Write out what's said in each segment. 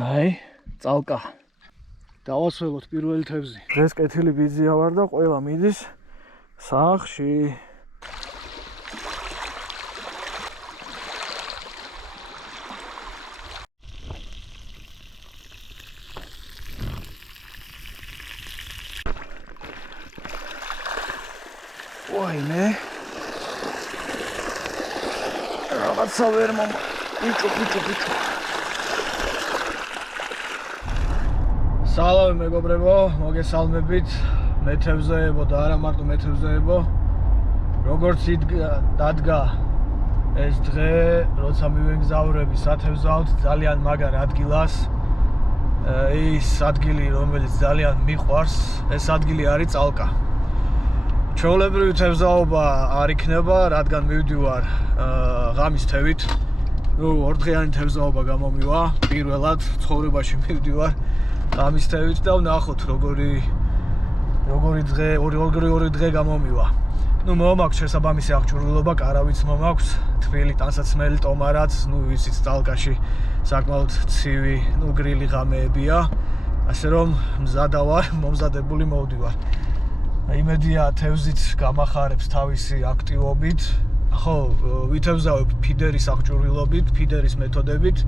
აი, წალკა. დავასველოთ პირველი თევზი. დღეს კეთილი ბიძია ვარ და ყველა მიდის სახლში. ვაიმე. რაღაცა ვერ მომა. ბიჭო. სალამი მეგობრებო, მოგესალმებით. მე თევზეებო და არა მარტო მე თევზეებო. როგორც დადგა ეს დღე, როცა მივეგზავრები სათევზაოდ ძალიან მაგარ ადგილას. ის ადგილი, რომელიც ძალიან მიყვარს, ეს ადგილი არის წალკა. ჩვეულებრივი თევზაობა არ იქნება, რადგან მივდივარ ღამის თევით. ორდღიანი თევზაობა გამომივა, პირველად ცხოვრებაში მივდივარ ღამის თევით და ვნახოთ როგორი დღე, ორი დღე გამომივა. მომაქვს შესაბამისი აღჭურვილობა, კარავიც მომაქვს, თბილი ტანსაცმელი ტომარაც, ვიცით წალკაში საკმაოდ ცივი, გრილი ღამეებია, ასე რომ მზადა ვარ, მომზადებული მოვდივარ. იმედია თევზით გამახარებს თავისი აქტივობით. ხო, ვითევზავებ ფიდერის აღჭურვილობით, ფიდერის მეთოდებით.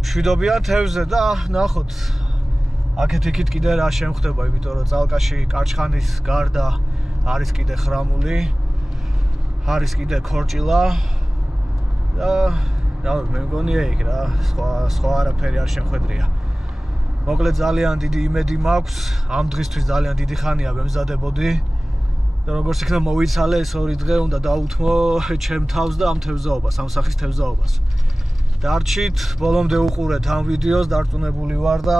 მშვიდობიან თევზზე და ნახოთ. აქეთ-იქით კიდე რა შემხდება, იმიტომ რომ წალკაში კარჩხანის გარდა არის კიდე ხრამული, არის კიდე ქორჭილა და მე მგონია იქ რა, სხვა არაფერი არ შემხედრია. მოკლედ ძალიან დიდი იმედი მაქვს, ამ დღისთვის ძალიან დიდი ხანია ვემზადებოდი და როგორც იქნება მოვიცალე ეს ორი დღე უნდა დაუთმო ჩემ თავს და ამ თევზაობას, ამ სახის თევზაობას. დარჩით, ბოლომდე უყურეთ ამ ვიდეოს, დარწმუნებული ვარ და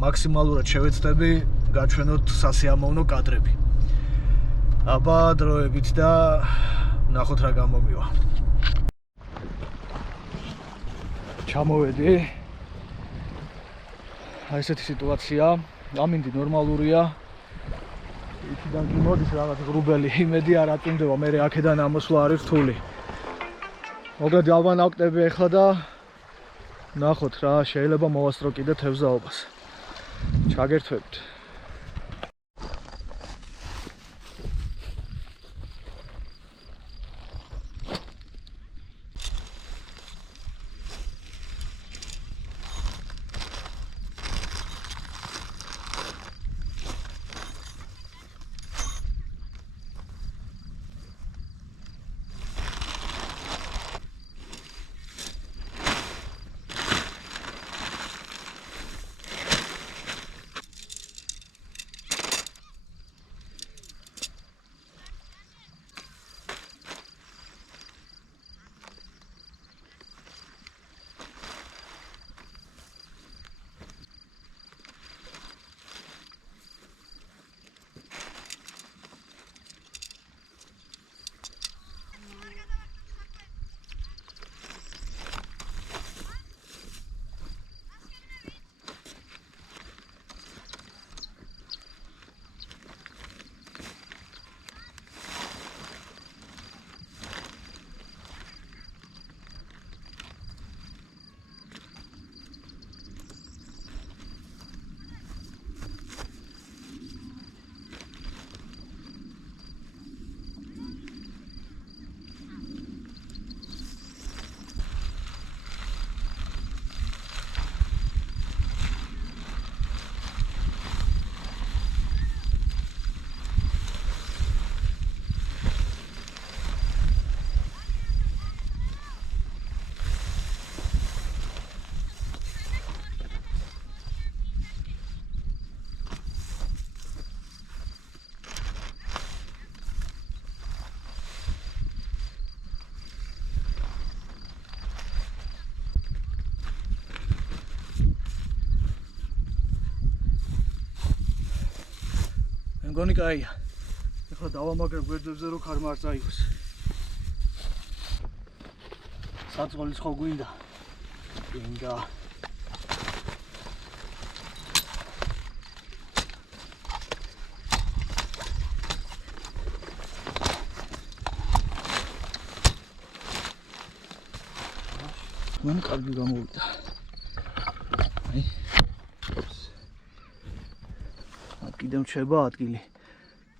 მაქსიმალურად შევეცდები გაჩვენოთ სასიამოვნო კადრები. აბა დროებით და ნახოთ რა გამომივა. ჩამოვედი. აი ესეთი სიტუაცია, ამინდი ნორმალურია. იქიდან კი მოდის რაღაც ღრუბელი, იმედი არ აწუნდება, მე აქედან ამოსვლა არის რთული. მოკლედ ავანავკტები ახლა და ნახოთ რა შეიძლება მოვასწრო კიდე თევზაობას. ჩაგერთვებთ. მგონი კაია. ახლა დავამაგრებ გვერდებზე რომ ქარმა არ წაიღოს. საწყოლის ხო გვინდა? გინდა. მან კარგი გამოვიდა. აი კიდევ მრჩება ადგილი.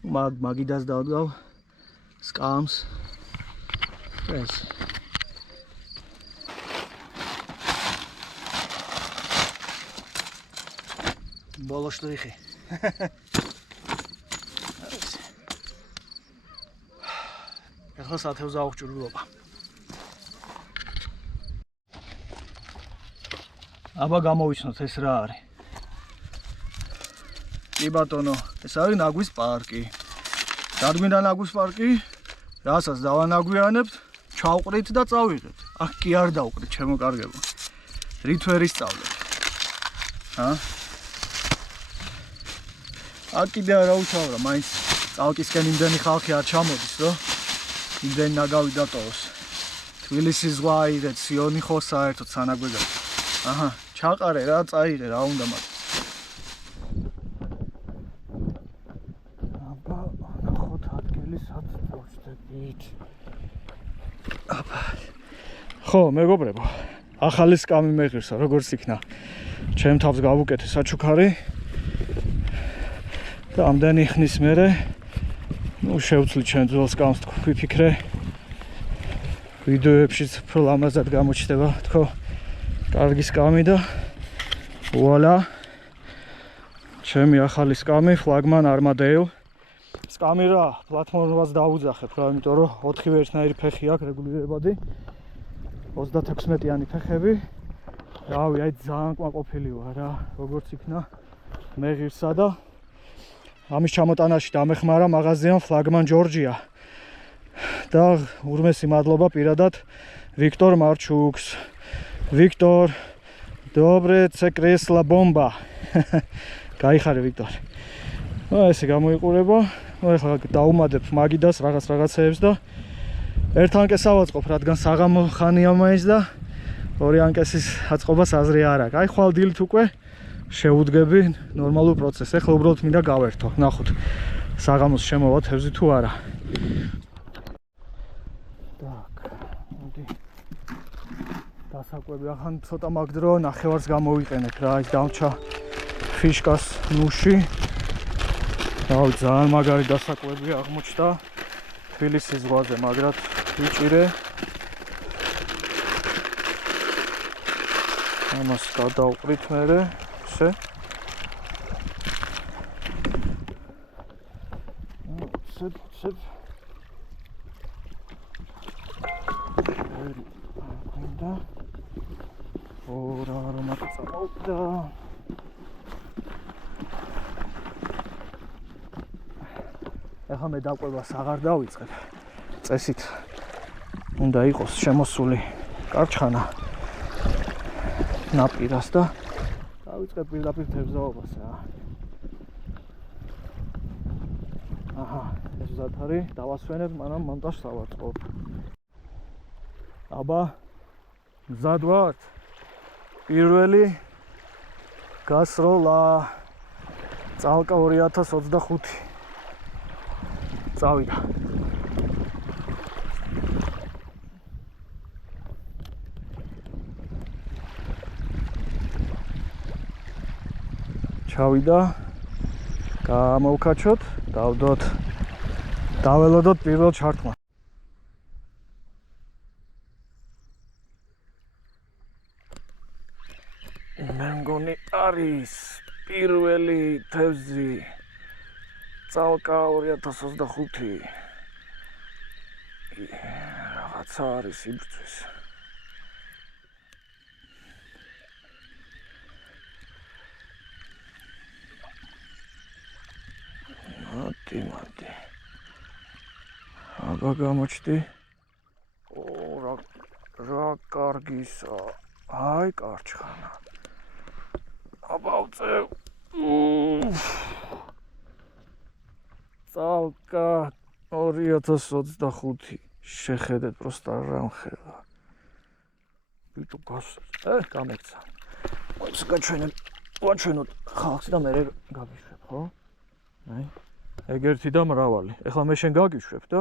მაგიდას დავდგავ სკამს. ეს ბოლო შტრიხი. ახლა სათევზა აღჭურვილობა. აბა გამოვიცნოთ ეს რა არის. კი ბატონო, ეს არის ნაგვის პარკი. დადგინდა ნაგვის პარკი, რასაც დავანაგვიანებთ, ჩავყრით და წავიღეთ. აქ კი არ დავყრით, ჩემო კარგებო. რით ვერ ისწავლეთ. აქ კიდე არა უჩავრა, მაინც წალკისკენ იმდენი ხალხი არ ჩამოდის, რომ იმდენი ნაგავი დატოვოს. თბილისის ზღვა აიღეთ, სიონი ხო საერთოდ სანაგვეგა. აჰა, ჩაყარე რა, წაიღე რა უნდა მათ. აბა, ნახოთ ადგილი სად წავჭდებით. აბა. ხო, მეგობრებო, ახალი სკამი მეღირსა, როგორც იქნა. ჩემ თავს გავუკეთე საჩუქარი. და ამდენი ხნის მერე შევცვლი ჩემ ძველ სკამს ვიფიქრე. ვიდეოებშიც უფრო ლამაზად გამოჩნდება, თქო. კარგი სკამი და ვუალა. ჩემი ახალი სკამი, ფლაგმან Armadale. სკამი რა, პლატფორმას დაუძახებ რა, იმიტომ რომ 4 ერთნაირი ფეხი აქვს რეგულირებადი. 36-მეტიანი ფეხები. რავი, აი ძალიან კმაყოფილი ვარ რა, როგორც იქნა მეღირსა და ამის ჩამოტანაში დამეხმარა მაღაზიამ ფლაგმან Georgia. და ურმესი მადლობა პირადად ვიქტორ მარჩუკს. ვიქტორ, добре, це кресла бомба. გაიხარე ვიქტორ. ესე გამოიყურება. ახლა დაუმადებ მაგიდას რაღაცეებს და ერთ ანკეს ავაწყობ, რადგან საღამო ხანია მაინც და ორი ანკესის აწყობას აზრი არ აქვს. აი ხვალ დილით უკვე შევუდგები ნორმალურ პროცესს. ახლა უბრალოდ მინდა გავერთო. ნახოთ. საღამოს შემოვა თევზი თუ არა. так, მოდი. დასაკვები ახან ცოტა მაგდრო ნახევარს გამოვიყენებ რა, ის დამჩა ფიშკას ნუში. რავი, ძალიან მაგარი დასაკვები აღმოჩნდა თბილისის ზღვაზე, მაგრად ვიჭირე. ამას გადავყრით მერე, ესე. ცებ. და ორ არომატი წამოვდა. ახლა მე დაკვებას აღარ დავიწყებ. წესით უნდა იყოს შემოსული კარჩხანა ნაპირას და დავიწყებ პირდაპირ თევზაობას რა. აჰა, ეს ზათარი დავასვენებ, მანამ მონტაჟს დავაწყობ. აბა, მზად ვართ. პირველი გასროლა. წალკა 2025. წავიდა. ჩავიდა. გამოვკაჩოთ, დავდოთ. დაველოდოთ პირველ ჩართმა. მე მგონი არის პირველი თევზი. წალკა 2025. რაღაცა არის იბრძვის. მათი. აბა გამოჩდი. რა კარგისა. აი კარჩხანა. აბა უწევ. წალკა 2025. შეხედეთ პროსტა რა მხედა. ვიტო გამექცა. ეს გაჩვენოთ ხალხს და მე გაგიშვებ, ხო? აი. ეგერთი და მრავალი. ეხლა მე შენ გაგიშვებ და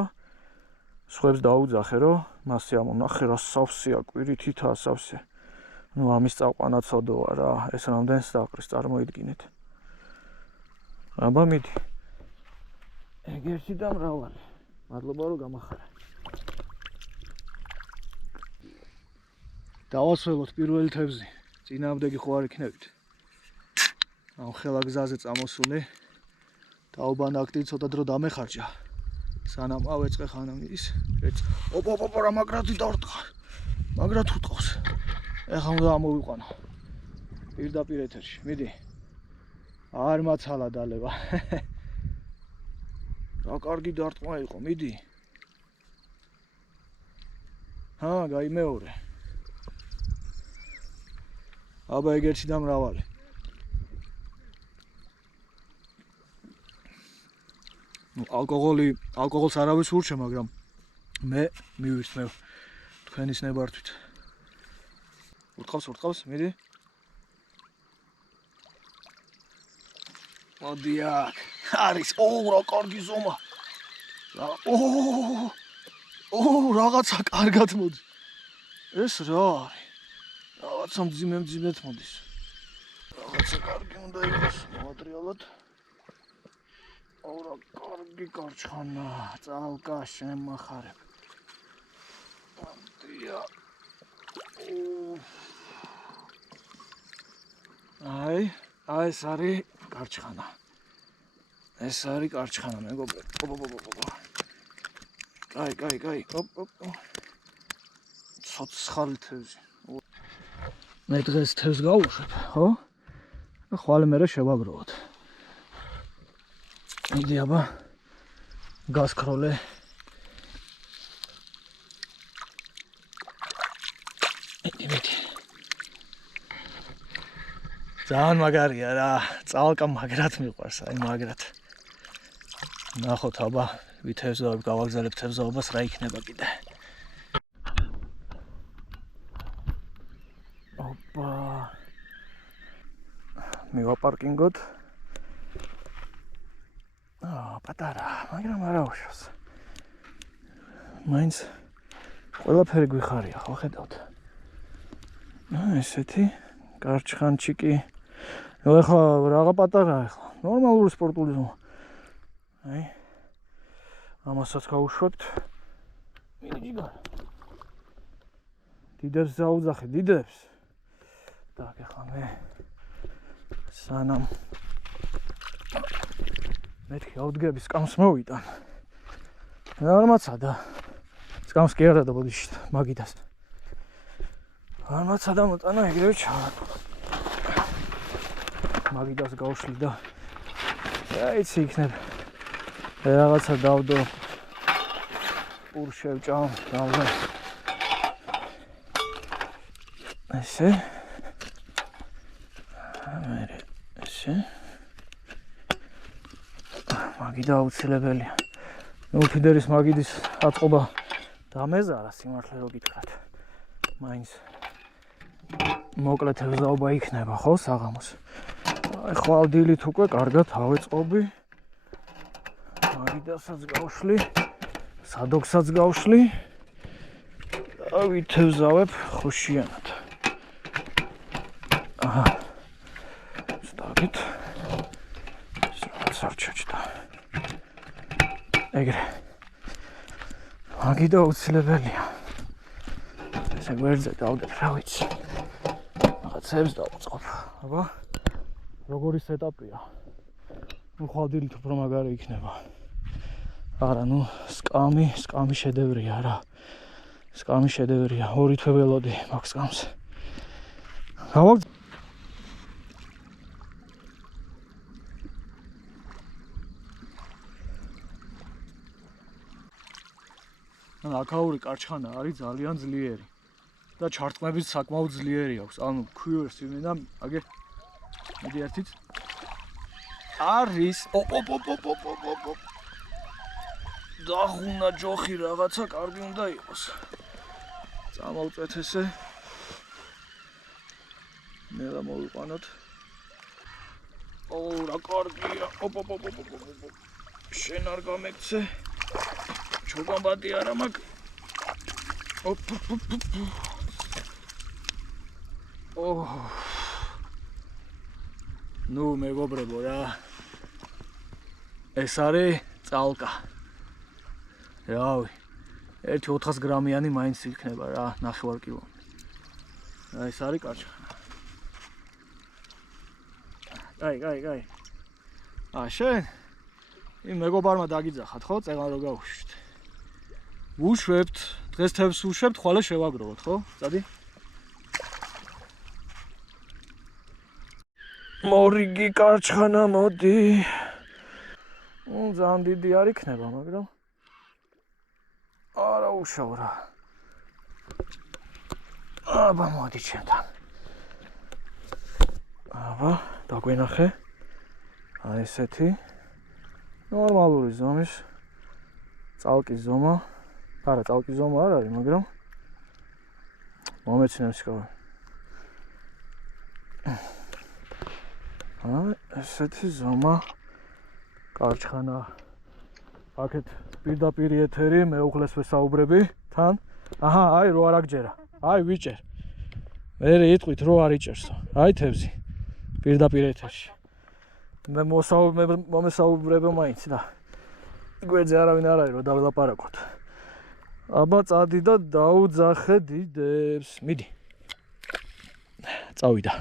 სხვებს დაუძახე, რომ მასე ამონახე რა სავსეა, კვირითითაა სავსე. ამის წავყვანაცოდოა რა, ეს რამდენს დაყრის, წარმოიდგინეთ. აბა მიდი. ეგერთი და მრავალი. მადლობა რომ გამახარა. დავასველოთ პირველი თევზი. წინააღმდეგი ხო არ იქნებით. ამ ხელა გზაზე წამოსული. დაუბანაქტი ცოტა დრო დამეხარჯა. სანამ ავეწყე ხანამ ის. ოპ რა მაგრადი დავrtყა. მაგრად უტყავს. ეხლა უნდა ამოვიყვანო. პირდაპირ ეთერში. მიდი. არ მაცალა დალევა. რა კარგი დარტყმა იყო, მიდი. გაიმეორე. აბა ეგერთი და მრავალი. ალკოჰოლს არავის ურჩა, მაგრამ მე მივისმევ თქვენის ნებართვით. ურტყავს, მიდი. მოდი აქ. არის, რა კარგი ზომა. რაღაცა კარგად მოდის. ეს რა არის? რაღაცა მძიმედ მოდის. რაღაცა კარგი უნდა იყოს მატერიალად. რა კარგი კარჩხანა, წალკა შემახარებ. მოდია. ეს არის კარჩხანა. ეს არის კარჩხანა, მეგობრებო. კაი. ცოცხალი თევზი. მე დღეს თევზს გავუშვებ, ხო? და ხვალე მერე შევაგროვოთ. მიდი აბა გასქროლე. მიდი. ძალიან მაგარია რა, წალკა მაგრად მიყვარს, მაგრად. ნახოთ აბა, ვითევზავებ, გავაგზავნებ თევზაობას, რა იქნება კიდე. მივაპარკინგოთ. პატარა, მაგრამ არა უშავს. მაინც ყველაფერი გვიხარია, ხო ხედავთ? ესეთი კარჩხანჩიკი. ეხლა რაღა პატარაა ეხლა. ნორმალური სპორტული ზომა. ამასაც გავუშვებთ. მიდი ჯიგარ. დიდებს დაუძახე, დიდებს. და ეხლა მე სანამ მეთქი ავდგები სკამს მოვიტან. არ მაცადა. სკამს კი არა და ბოდიში მაგიდას. არ მაცადა მოტანა ეგრევე ჩავატო. მაგიდას გავშლი და იცი იქნება. რაღაცა დავდო. ურშევ ჭამ, დავდო. ესე. ესე. მაგიდა აუცილებელია. ნუფიდერის მაგიდის აწყობა დამეზარა სიმართლე რო გითხრათ. მაინც მოკლე თევზაობა იქნება, ხო, საღამოს. ხვალდილით უკვე კარგად ავეწყობი. მაგიდასაც გავშლი, სადოქსაც გავშლი. და ვითევზავებ ხუშიანად. სტაგით. სარჩოჩდა. ეგრე. მაგიდა უცილებელია. ესე გვერდზე დავდებ, რა ვიცი. რაღაცებს დავწყობ. აბა, როგორი სეტაპია. ხვალდილით უფრო მაგარი იქნება. არა, სკამი შედევრია რა. სკამი შედევრია. ორი თვე ველოდი მაქვს სკამს. აქაური კარჩხანა არის ძალიან ძლიერი და ჩარტყმების საკმაოდ ძლიერი აქვს. ანუ ქვიურს იმენა, აგე მიდი ერთით. არის დაღუნა ჯოხი რაღაცა კარგი უნდა იყოს. წამოვწვეთ ესე. ნელა მოვიყვანოთ. რა კარგია. შენ არ გამექცე. ჩოგამბატი არა მაგ. ნუ მეგობრებო რა. ეს არის წალკა. რავი. 1-400 გრამიანი მაინც იქნება რა, ნახევარკილო. ეს არის კარჩხანა. გაი. შენ იმ მეგობარმა დაგიძახათ ხო? წეღან რო გავუშვით. ვუშვებთ, დღეს თევზს ვუშვებთ, ხვალე შევაგროვოთ, ხო? წადი. მორიგი კარჩხანა მოდი. ძალიან დიდი არ იქნება, მაგრამ არა უშავ რა. აბა მოდი ჩემთან. აბა, დაგვენახე. აი ესეთი ნორმალური ზომის წალკის ზომა. არა, წალკის ზომა არ არის, მაგრამ მომეცნებს კავე. აი ესეთი ზომა კარჩხანა. აქეთ პირდაპირ ეთერი, მეუღლეს ვესაუბრები თან. აჰა, აი რო არ აგჯერა. აი ვიჭერ. მე იტყვით რო არ იჭერსო. აი თევზი. პირდაპირ ეთერში. მე მომესაუბრებო მაინც და გვერდზე არავინ არ არის რომ დავილაპარაკოთ. აბა წადი და დაუძახე დიდებს. მიდი. წავიდა.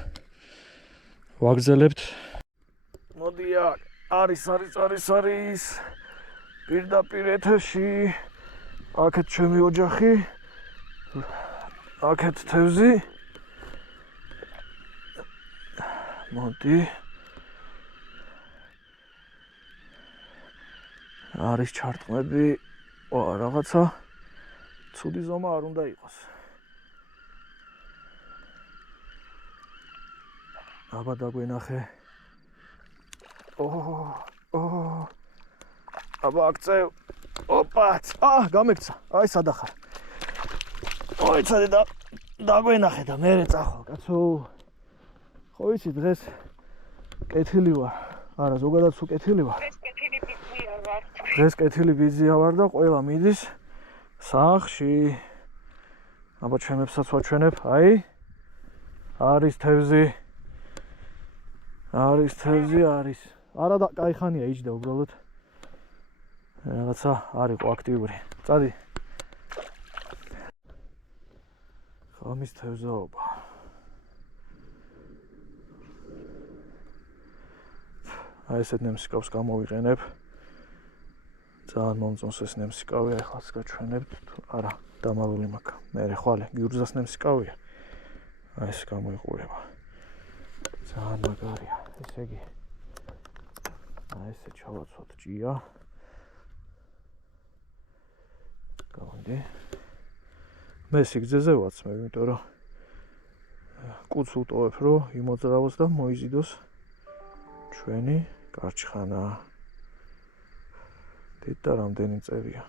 ვაგზელებთ. მოდი არის. პირდაპირ ეთერში. აქეთ ჩემი ოჯახი. აქეთ თევზი. მოდი. არის ჩარტყმები. რაღაცა ცუდი ზომა არ უნდა იყოს. აბა დაგვენახე. აბა აქცევ. ოპა! გამექცა. აი სადახარ. ოი ცადე დაგვენახე და მე წახვალ, კაცო. ხო ვიცი დღეს კეთილი ვარ. არა, ზოგადად სულ კეთილი ვარ. დღეს კეთილი ბიზია ვარ და ყველა მიდის სახლში. აბა ჩემებსაც ვაჩვენებ. აი არის თევზი. არის. არა და კაი ხანია იჯდა უბრალოდ. რაღაცა არ იყო აქტიური. წადი. ხამის თევზაობა. აი ესეთ ნემსიკავს გამოვიყენებ. ძალიან მომწონს ეს ნემსიკავი, ახლა გაჩვენებთ. არა, დამალული მაქვს. მე ხვალე გიურზას ნემსიკავია. აი ეს გამოიყურება. ძალიან მაგარია. ესე იგი. აი ესე ჩავაცვათ ჭია. გავანდი. მე სიგრძეზე ვაცმევ, იმიტომ რომ კუც უტოვებ, რომ იმოძრავოს და მოიზიდოს ჩვენი კარჩხანა. დედა რამდენი წერია.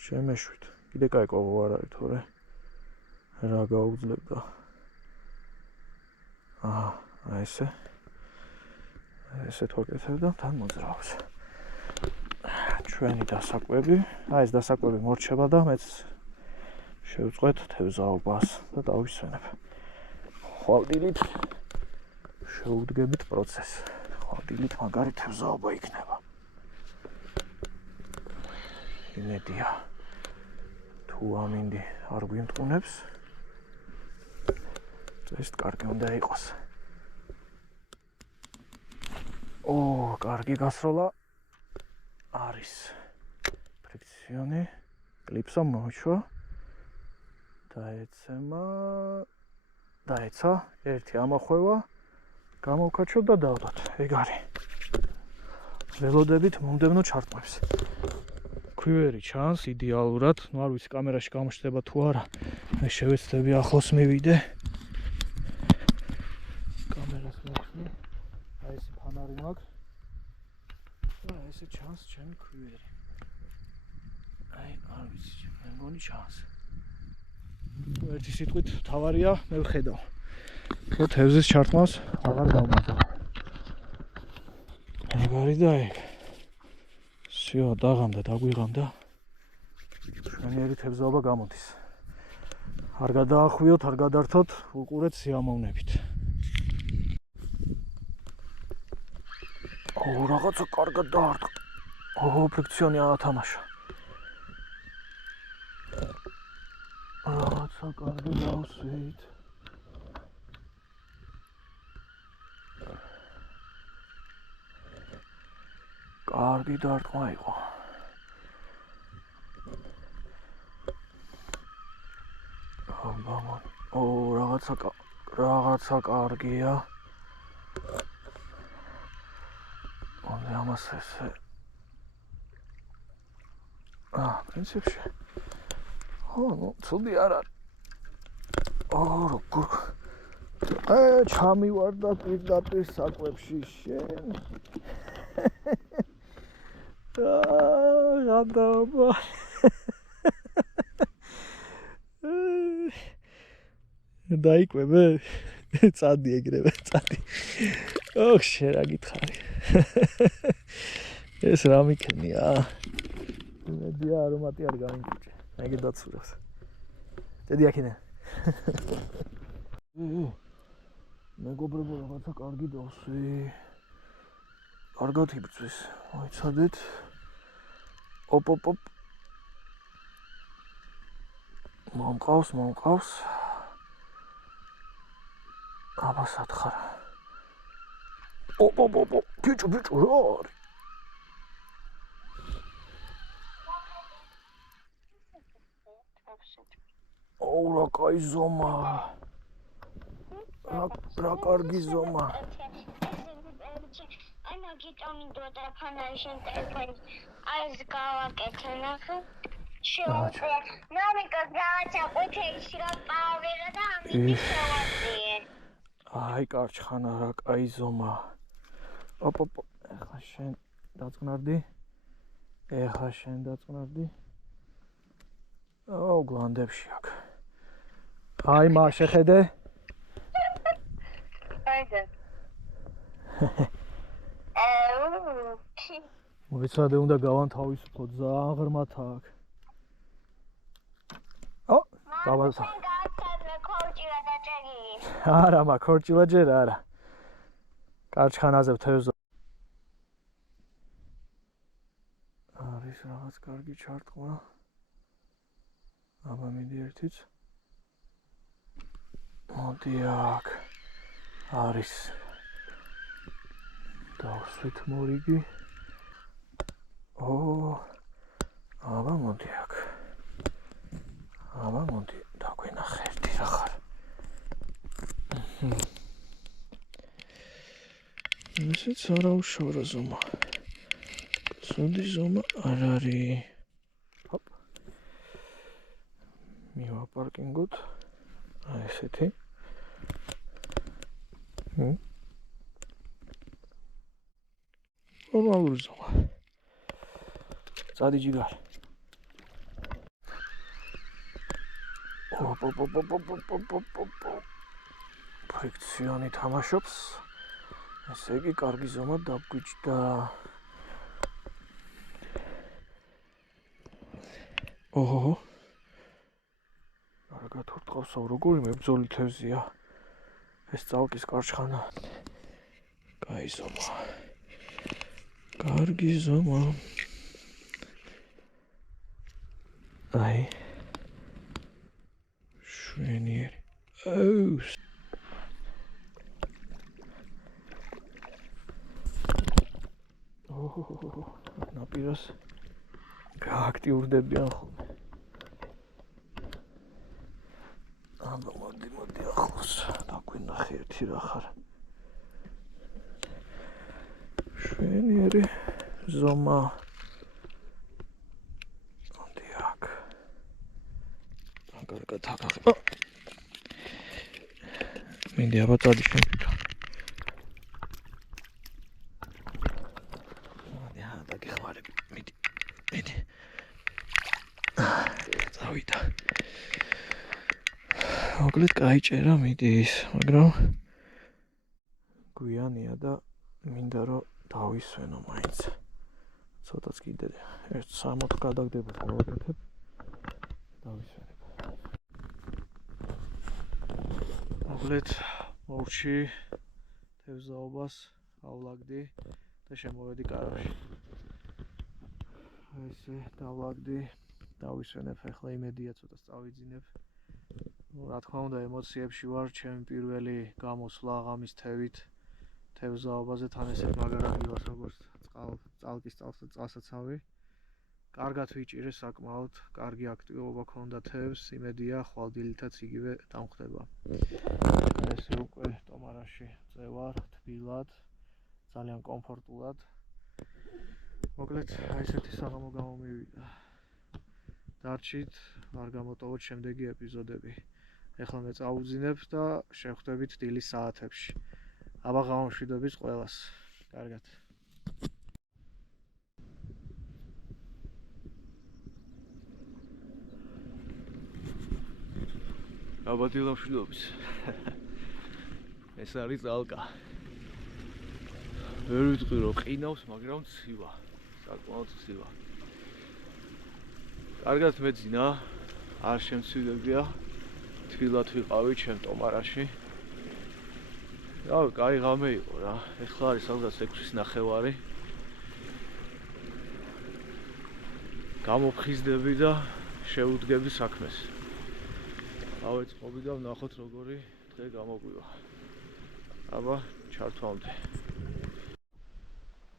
შემეშვით. კიდე კაი ყვავო არ არის თორე რა გაუძლებ და აი ესე თვაკეთებ და თან მოძრაობს. ჩვენი დასაკვები, აი ეს დასაკვები მორჩება და მეც შევწყვეთ თევზაობას და დავისვენებ. ხვალდილით შევუდგებით პროცესს. ხვალდილით მაგარი თევზაობა იქნება. იმედია თუ ამინდი არ გვიმტყუნებს. ეს კარგი უნდა იყოს. კარგი გასროლა არის. ფრიქციონი კლიპსა მოიშვა. დაეცა ერთი ამახვევა გამოვკაჩოთ და დავდოთ. ეგ არის. ველოდებით მომდევნო ჩარტყმებს. ქვივერი ჩანს იდეალურად. ნუ არ ვიცი კამერაში გამოჩნდება თუ არა. მე შევეცდები ახლოს მივიდე. კამერას მოხსნი. აი ეს ფანარი მაქვს. და ესე ჩანს ჩემი ქვივერი. აი არ ვიცი, მე მგონი ჩანს. ერთი სიტყვით თავარია, მე ვხედავ. ხო თევზის ჩარტყმას აღარ გავმაგრებ. ეგ არის და ეგ. всё, დაგვიღამდა. ჩვენიერი თევზაობა გამოდის. არ გადაახვიოთ, არ გადართოთ, უყურეთ სიამოვნებით. რაღაცა კარგად დაარტყა. ფრიქციონი ათამაშა. რაცა კარგი დავსვით. კარგი დარტყმა იყო. რაღაცა კარგია. ამას ესე პრინციპში ცუდი არ არის. როგორ ჩამივარდა პირდაპირ საკვებში შენ. გადავა. დაიკვებე? წადი ეგრევე, წადი. შენ რა გითხარი. ეს რა მიქნია? მედია არომატი არ გამიმჭირე. ეგ დაცურავს. წედი აქედან. მეგობრებო, რაღაცა კარგი დავსვი. კარგად იბრძვის. მოიცადეთ. ოპ. მომყავს. აბა სათხარა. ოპ. ბიჭო, რა არის? რა კაი ზომა. რა კარგი ზომა. აი მაგიტო მინდოდა ფანაშენ ტელეფონის აის გავაკეთე ნახე. შეუძლია. ნამიკა გააჩა ყუთეში რა პავერა და ამით შევაძიე. აი კარჩხანა რა კაი ზომა. ოპ. ეხლა შენ დაწყნარდი. გლანდებში აქ. აი მა შეხედე. აიდე. მოიცადე უნდა გავანთავისუფლო ძალიან ღრმათ აქ. დავაცა. ქორჭილა დაჭერი. არა მა ქორჭილა ჯერ არა. კარჩხანაზე თევზო. არის რაღაც კარგი ჩარტყმა. აბა მიდი ერთიც. მოდი აქ. არის. დავსვით მორიგი. აბა მოდი აქ. მოდი დაგვენახე ერთი რა ხარ. ესეც არაუშავო ზომა. ცუდი ზომა არ არის. ჰოპ. მივა პარკინგოთ. აი ესეთი. ნორმალური ზომა. წადი ჯიგარ. ოპ. ფრიქციონი თამაშობს. ესე იგი კარგი ზომა დაგვიჭდა. კარგად ურტყავსო, როგორი მებრძოლი თევზია. ეს წალკის კარჩხანა. კაი ზომა. კარგი ზომა. აი. შვენიერი. ნაპირას გააქტიურდებიან ხოლმე. აბა მოდი ახლოს დაგვინახე ერთი რა ხარ. შვენიერი ზომა. მოდი აქ. კარგად აკახე. მინდი აბა წადი შენ თვითონ. წავიდა. მოკლედ კაი ჭერა მიდის, მაგრამ გვიანია და მინდა რომ დავისვენო მაინც. ცოტაც კიდე ერთ 60 გადაგდებოდ გავაკეთებ. დავისვენებ. მოკლედ მოვჩი თევზაობას,ავლაგდი და შემოვედი კარავში. ესე დავაგდი, დავისვენებ, ახლა იმედია ცოტა წავიძინებ. რა თქმა უნდა, ემოციებში ვარ, ჩემი პირველი გამოსვლა ღამის თევით, თევზაობაზე თან ესეთ მაგარაგი ვარ, როგორც წალკის წალსაცავი. კარგად ვიჭირე საკმაოდ, კარგი აქტივობა ქონდა თევზს, იმედია ხვალდილითაც იგივე დამხდება. ესე უკვე ტომარაში წევარ, თბილად, ძალიან კომფორტულად. მოკლედ, აი ესეთი საღამო გამომივიდა. დარჩით, არ გამოტოვოთ შემდეგი ეპიზოდები. ეხლა მე წავუძინებ და შევხვდებით დილის საათებში. აბა გამომშვიდობის ყველას. კარგად. აბა დილამშვიდობის. ეს არის წალკა. ვერ ვიტყვი რომ ყინავს, მაგრამ ცივა. საკმაოდ ცივა. კარგად მეძინა, არ შემცირდებია. თბილად ვიყავი ჩემ ტომარაში. რავი, კაი ღამე იყო რა. ეხლა არის სადღაც 6:30. გამოფხიზდები და შევუდგები საქმეს. ავეწყობი და ვნახოთ როგორი დღე გამოგვივა. აბა, ჩართვამდე.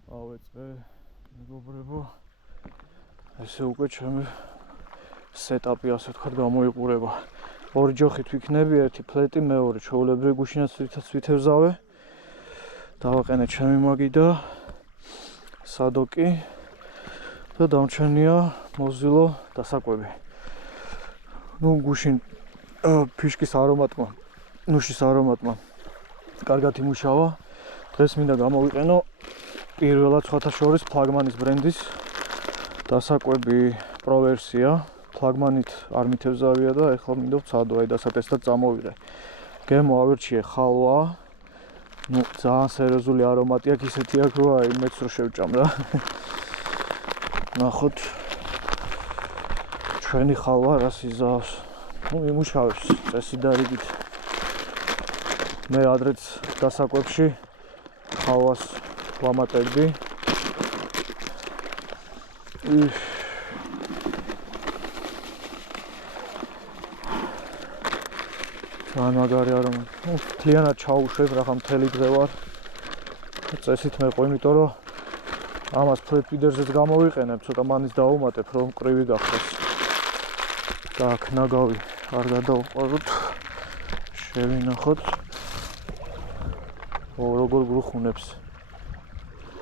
ავეწყე, მეგობრებო. ესე უკვე ჩემი სეტაპი ასე ვთქვათ გამოიყურება. ორი ჯოხით ვიქნები, ერთი ფლეტი, მეორე ჩვეულებრივი გუშინაც ვითევზავე. დავაყენე ჩემი მაგი და სადოკი და დამჩენია მოზილო დასაკვები. გუშინ ფიშკის არომატმა, ნუშის არომატმა კარგად იმუშავა. დღეს მინდა გამოვიყენო პირველად სხვათა შორის ფლაგმანის ბრენდის დასაკვები პრო ვერსია. ფლაგმანით არ მითევზავია და ეხლა მინდა ვცადო, აი დასატესტად წამოვიღე. გემო ავირჩიე ხალვა. ძალიან სერიოზული არომატი აქვს, ისეთი აქვს, რომ აი მეც რო შევჭამ რა. ნახოთ ჩვენი ხალვა რას იზავს. იმუშავებს წესით და რიგით. მე ადრეც დასაკვებში ხალვას ვამატებდი. ძალიან მაგარი არომატი. მთლიანად ჩაუშვებ, რა ხომ მთელი დღე ვარ. წესით მეყო, იმიტომ რომ ამას ფლეტფიდერზეც გამოვიყენებ, ცოტა მანიც დავუმატებ, რომ მკვრივი გახდეს. так, ნაგავი არ გადავყაროთ. შევინახოთ. როგორ გრუხუნებს.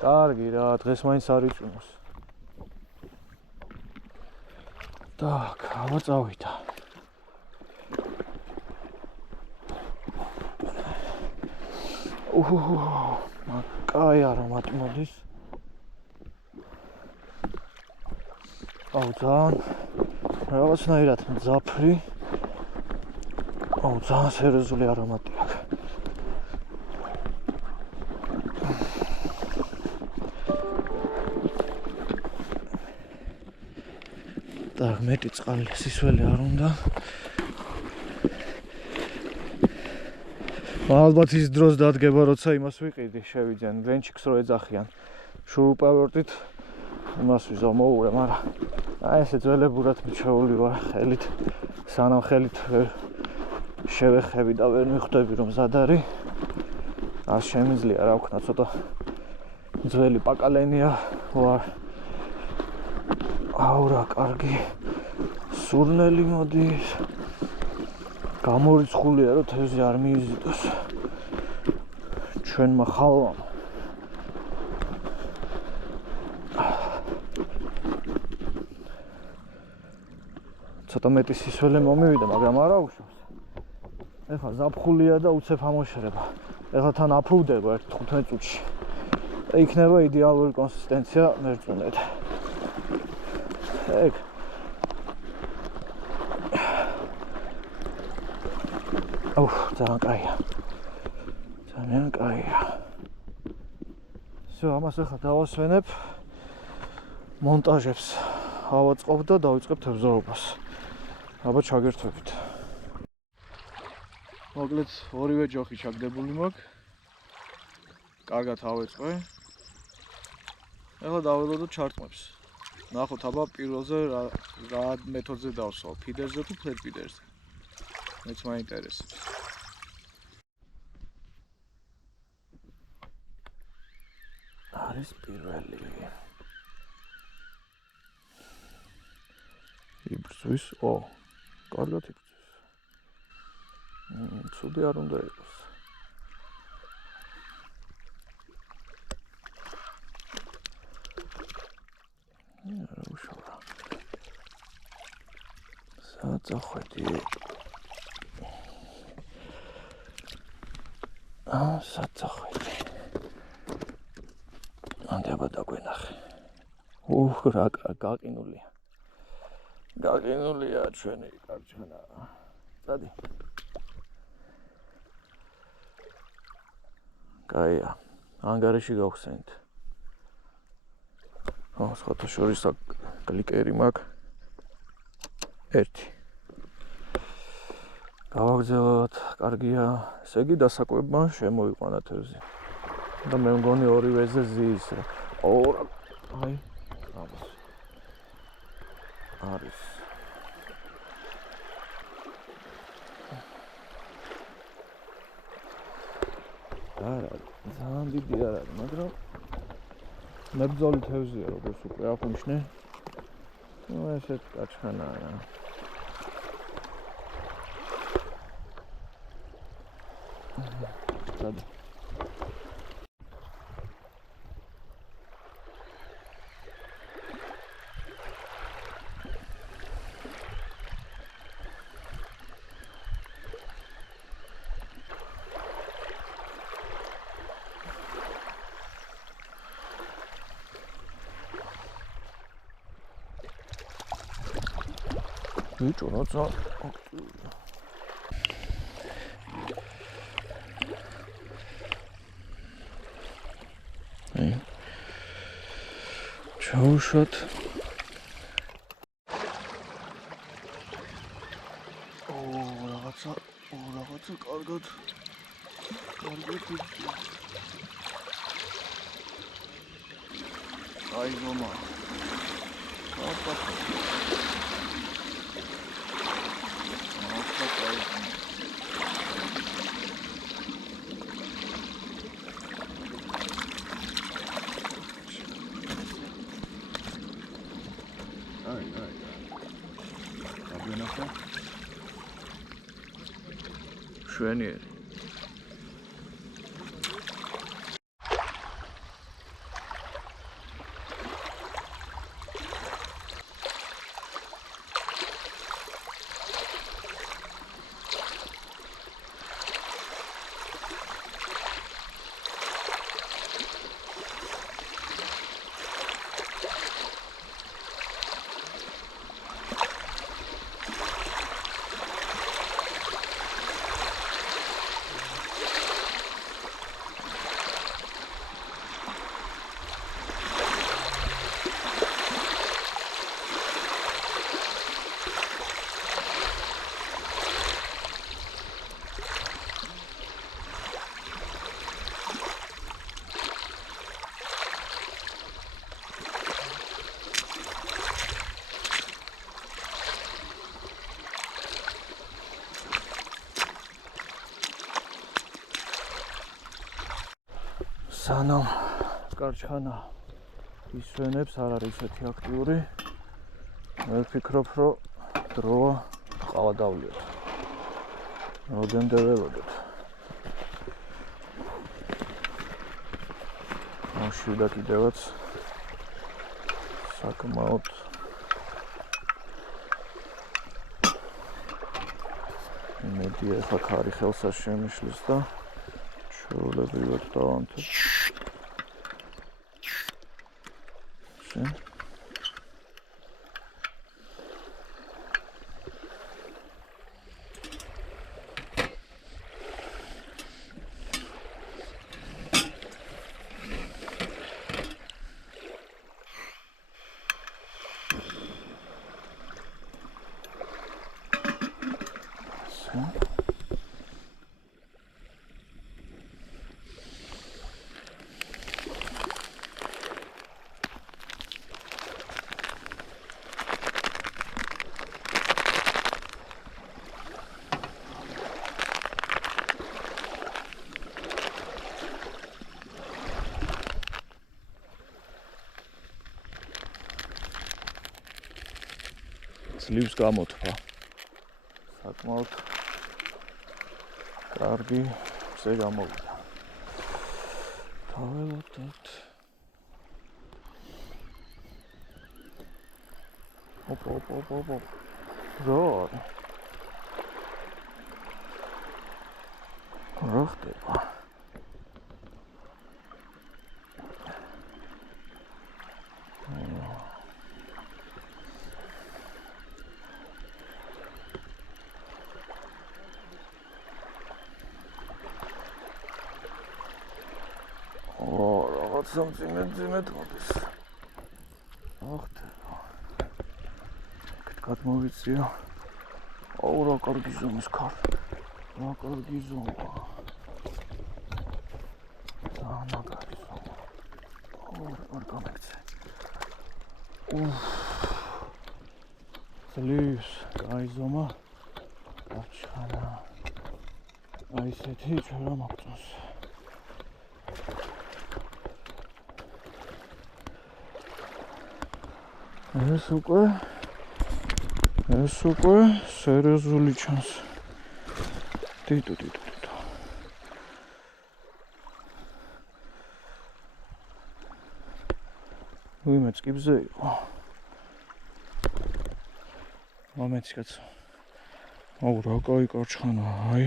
კარგი რა, დღეს მაინც არ იწუნოს. так, აბა წავიდა. კაი არომატი მოდის. ძალიან რაღაცნაირად მძაფრი. ძალიან სერიოზული არომატი აქვს. так, მეტი წყალი სისველი არ უნდა. ალბათ ის დროს დადგება, როცა იმას ვიყიდი, შევიძენ, ვენჩიკს რო ეძახიან. შურუპავერტით იმას ვიზავ მოურე, მაგრამ აი ესე ძველებურად მიჩეული ვარ ხელით. სანამ ხელით შევეხები და ვერ მიხვდები რომ მზად არის. არ შემიძლია რა ვქნა, ცოტა ძველი პაკალენია ვარ. აუ რა კარგი სურნელი მოდის. გამორიცხულია რომ თევზი არ მიიზიდოს. ჩვენმა ხალვამ. ცოტა მეტი სისველი მომივიდა, მაგრამ არა უშავს. ეხლა ზაფხულია და უცებ ამოშრება. ეხლა თან აფუვდება 1-15 წუთში. და იქნება იდეალური კონსისტენცია მერწუნეთ. ეგ ძალიან კაია. ძალიან კაია. всё, ამას ახლა დავასვენებ. მონტაჟებს ავაწყობ და დავიწყებ თევზაობას. აბა ჩაგერთვებით. მოკლედ ორივე ჯოხი ჩაგდებული მაქვს. კარგად ავეწყე. ეხლა დაველოდოთ ჩარტყმებს. ნახოთ აბა პირველზე რა მეთოდზე დავსვავ, ფიდერზე თუ ფლეტ ფიდერზე. მეც მაინტერესებს. არის პირველი. იბრძვის, კარგად იბრძვის. ცუდი არ უნდა იყოს. არა უშავა. საწახვედი. საწახვედი. ანდაბა დაგვენახე. რა გაყინულია. გაყინულია ჩვენი კარჩანა. წადი. კაია, ანგარიში გავხსენით. სხვათა შორის კლიკერი მაქვს. 1. გავაგზავნოთ, კარგია. ესე იგი დასაკვებმა შემოიყვანა თევზი. და მე მგონი ორივეზე ზის. აი, არის. არა, ძალიან დიდი არ არის, მაგრამ მებრძოლი თევზია, როგორც უკვე აღვნიშნე. ესეთ კაჩხანაა. წადი. ბიჭო, რაცა აქტიურია. ჩაუშვათ. რაღაცა კარგად. აი ზომა. შვენიერი. სანამ კარჩხანა ისვენებს, არ არის ისეთი აქტიური. მე ვფიქრობ, რომ დროა ყავა დავლიოთ. რამდენდე ველოდოთ. მოშვიდა კიდევაც საკმაოდ იმედი ახლა ქარი ხელსა შემიშლის და ჩვეულებრივად დავამთებ. ძლივს გამოთვა. საკმაოდ კარგი ზე გამოვიდა. თაველოდოთ. ოპ. ზორ. რა ხდება? Something მოდის. ახლა. კეთად მოვიწიო. აუ რა კარგი ზომის ქარ. რა კარგი ზომა. ანა კარგი ზომა. აუ რა გამექცე. ძლივს, კაი ზომა. აჩხანა. აი ესეთი ჩვენა მოგწონს. ეს უკვე სერიოზული ჩანს. დიდო. ვიმეც კიბზე იყო. მომეც კაცო. აუ რა კაი კარჩხანა, აი.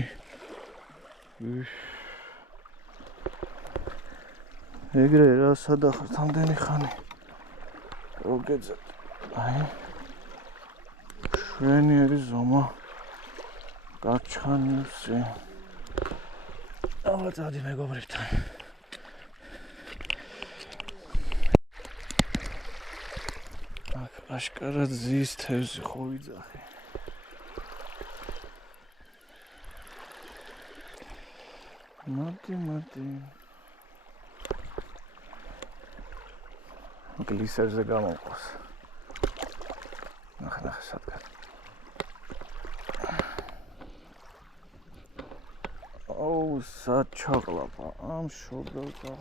ეგრე რა სადახართ ამდენი ხანი. მოგეძებთ. აი. შვენიერი ზომა. გაჩხანილზე. ავაწადი მეგობრებთან. აქ აშკარად ზის თევზი ხო ვიძახი. მარტი. გლისერზე გამოვყოს. ნახე სადგან. აუ საჩაყლაპა ამ შობელთა.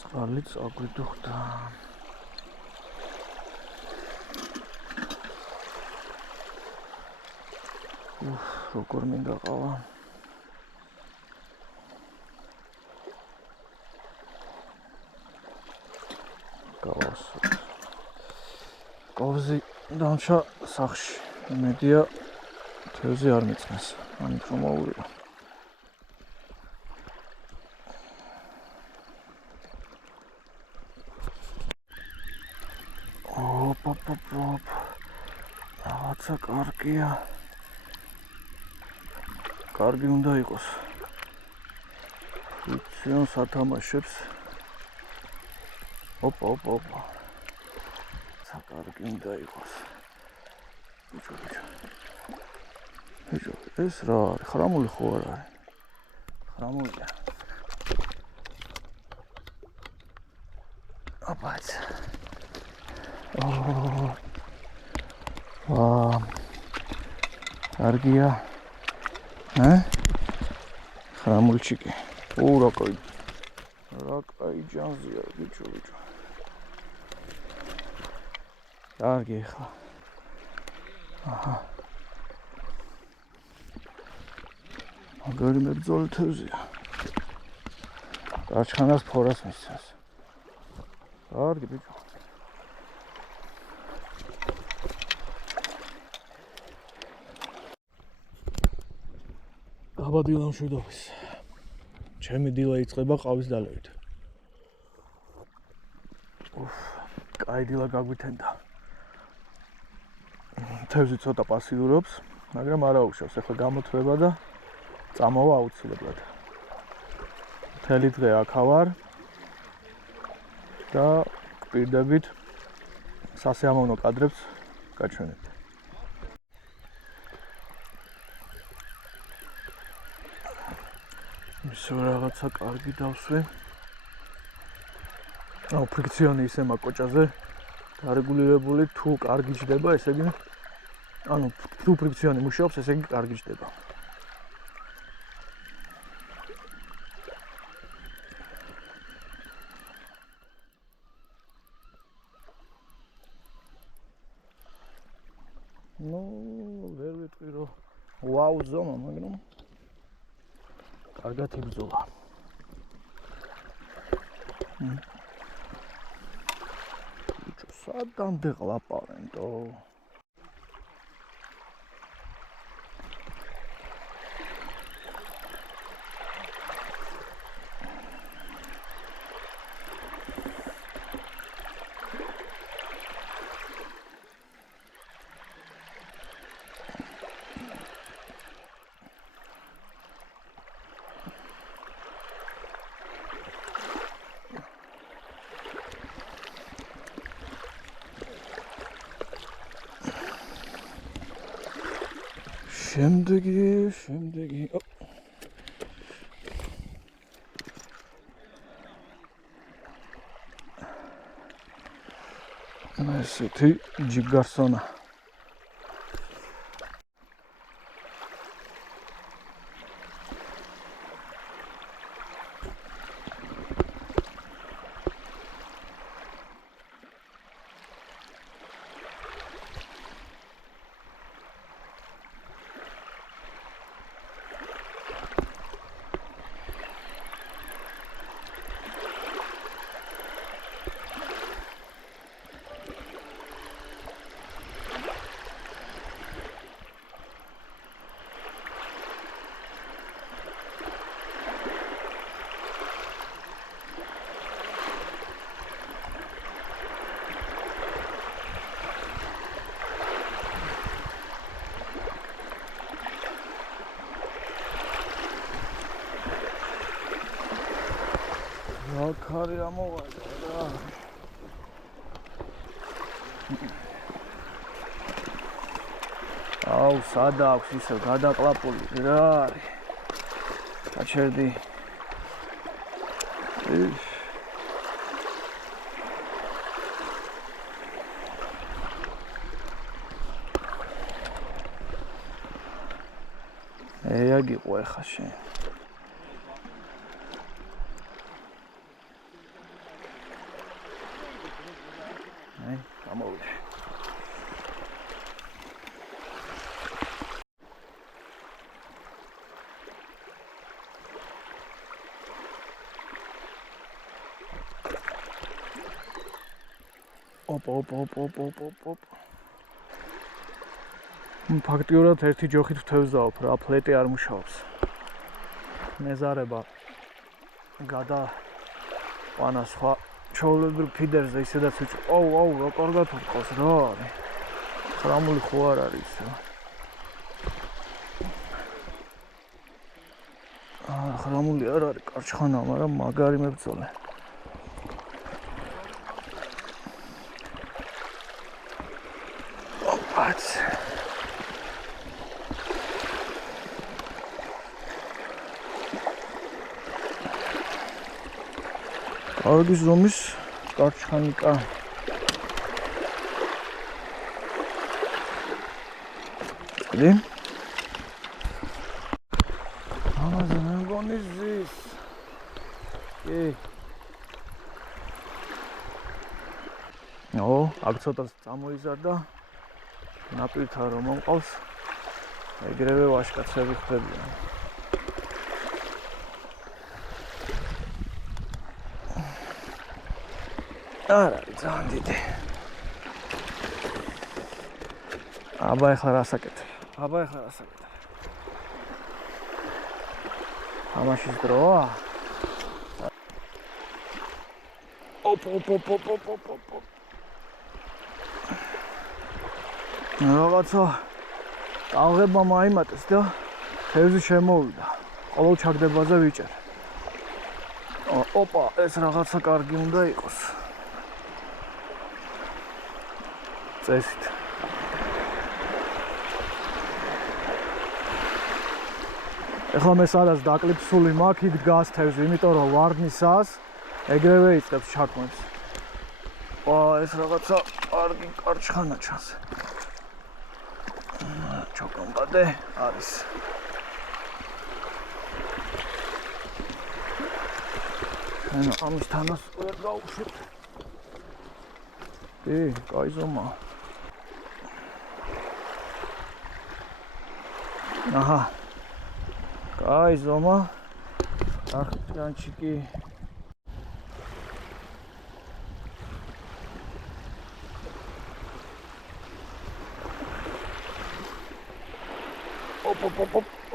წყალი წაგვიდუხდა. როგორ მინდა ყავა. ყავს. ყავზი დამჩა სახში. მედია თევზი არ მიწმეს. ამით რომ აურია. ოპ. რაღაცა კარგია. კარგი უნდა იყოს. ფუნქციონს ათამაშებს. ოპ. საკარგი უნდა იყოს. ბიჭო, ეს რა არის? ხრამული ხო არ არის? ხრამულია. აბაც. კარგია. ხრამულჩიკი. რა კაი ჯანზია ბიჭო. კარგი ხა. აჰა. აგარი მებრძოლი თევზია. გაჩხანას ფორას მისცემს. კარგი ბიჭო. აბადილა მშვიდობის. ჩემი დილა იწყება ყავის დალევით. კაი დილა გაგვითენდა. თევზი ცოტა პასიურობს, მაგრამ არა უშავს. ახლა გამოთვება და წამოვა აუცილებლად. მთელი დღე აქ ვარ და გვპირდებით სასიამოვნო კადრებს გაჩვენებთ. ისე რაღაცა კარგი დავსვე. ფრიქციონი ისე მაკოჭაზე დარეგულირებული თუ კარგი ჯდება, ესე იგი თუ ფრიქციონი მუშაობს, ესე იგი კარგი ჯდება. ნუ ვერ ვიტყვი რომ ვაუ ზომა, მაგრამ კარგად იბრძოლა. სადამდე ყლაპავენდო? შემდეგი ესეთი ჯიგარსონა. ხარი ამოვადა რა. აუ, სადა აქვს ისე გადაყლაპული რა არის. გაჩერდი. აიგიყო ახლა შენ. გამოვიდე. ოპ. ფაქტიურად ერთი ჯოხით ვთევზაობ რა, ფლეტი არ მუშაობს. მეზარება გადა სხვა ჩაოლებრივ ფიდერზე ისედაც ვიწ. აუ, რა კარგად ვყავს რა არის. ხრამული ხო არ არის რა. ხრამული არ არის კარჩხანა, მაგრამ მაგარი მებრძოლე. ოპაც. კარგი ზომის კარჩხანიკა. დი? ამაზე მე მგონი ზის. კი. აქ ცოტა წამოიზარდა. ნაპირთან რომ მომყავს, ეგრევე ვაშკაცები ხდებიან. არ არის ძალიან დიდი. აბა ეხლა რა საკეთე? ამაშის დროა? ოპ. რაღაცა ტალღებმა მაიმატეს და თევზი შემოვიდა. ყოველ ჩაგდებაზე ვიჭერ. ოპა, ეს რაღაცა კარგი უნდა იყოს. წესით. ეხლა მე სადაც დაკლიფსული მაქვს, იქ დგას თევზი, იმიტომ რომ ვარდნისას ეგრევე იწყებს ჩაქმებს. ეს რაღაცა კარგი კარჩხანა ჩანს. ჩოკომბადე არის. ამის თანას ვერ გავუშვით. კაი ზომა. აჰა. კაი ზომა. ახჭანჩიკი.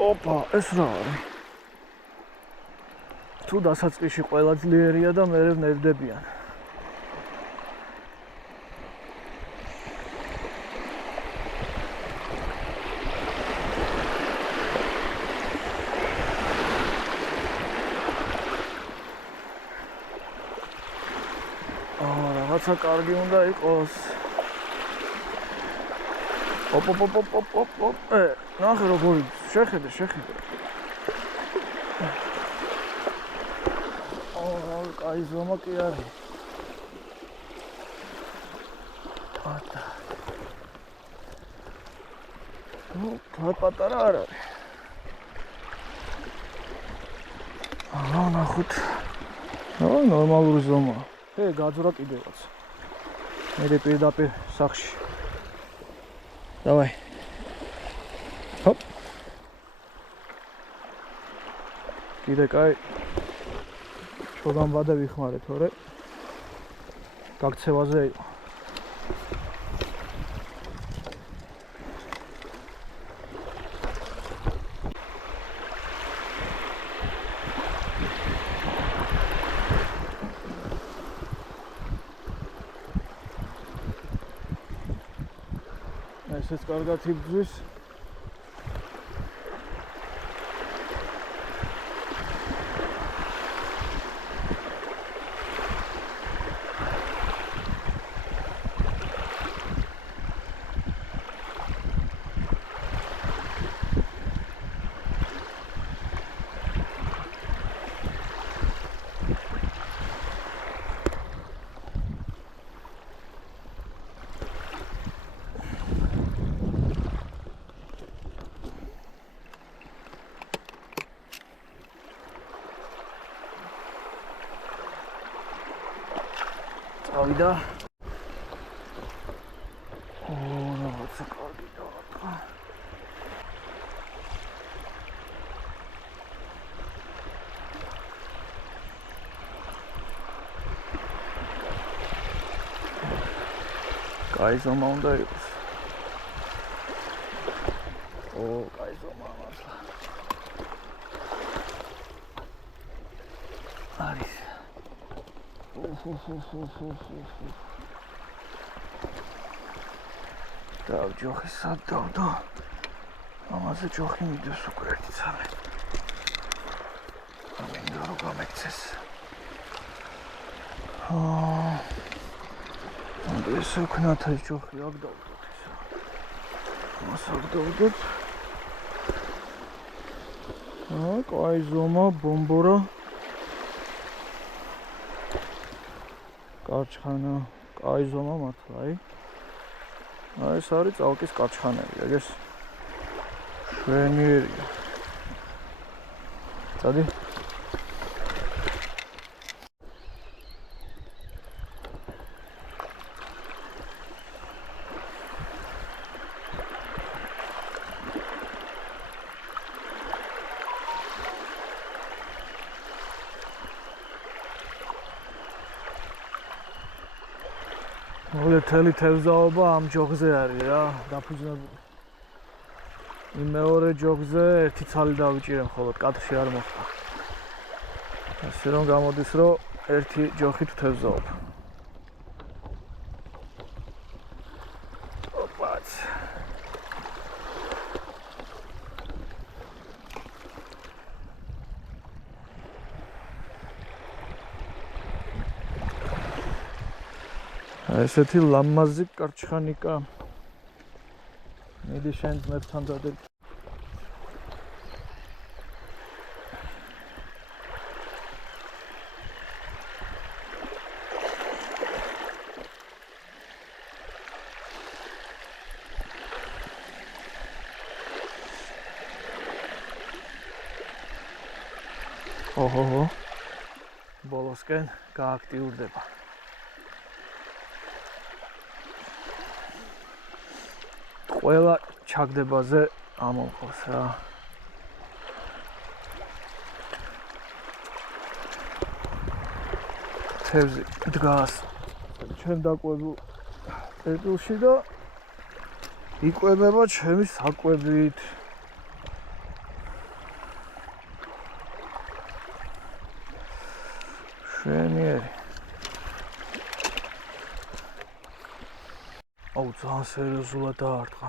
ოპა, ეს რა არის? თუ დასაწყისში ყველა ძლიერია და მე ნევდებიან. რაღაცა კარგი უნდა იყოს. ოპ. ნახე როგორი შეხედე. კაი ზომა კი არის. ატა. პატარა არ არის. ნახოთ. ნორმალური ზომაა. გაძვრა კიდევაც. მე პირდაპირ სახში. Давай. Хоп. კიდე კაი. შოგან ვადა ვიხმარე, თორე გაქცევაზე იყო. ესეც კარგად იბრძვის. წავიდა. რაღაცა კარგი დაარტყა. კაი ზომა უნდა იყოს. კაი ზომა მართლა. არის. ჯოხი სად დავდო? ამაზე ჯოხი მიდევს უკვე ერთი ცალე. მინდა რომ გამექცეს. ეს ვქნათ ეს ჯოხი აქ დავდოთ ისა. მას აქ დავდოთ. კაი ზომა, ბომბორა. კაჩხანა, კაი ზომა მართლა, ეს არის წალკის კაჩხანები, ეგეს შვენიერია. წადი. მთელი თევზაობა ამ ჯოგზე არის რა, დაფუძნებული. იმ მეორე ჯოგზე ერთი ცალი დავიჭირე მხოლოდ, კათხში არ მოხდა. ასე რომ გამოდის, რომ ერთი ჯოხით თევზაობა. ოპაც. ესეთი ლამაზი კარჩხანიკა. მიდი შენ ძმებთან დადებ. ოჰო. ბოლოსკენ გააქტიურდება. ყველა ჩაგდებაზე ამოყავს რა. თევზი დგას ჩვენ დაკვებულ წერტილში და იკვებება ჩემი საკვებით. შვენიერი. აუ ძალიან სერიოზულად დაარტყა.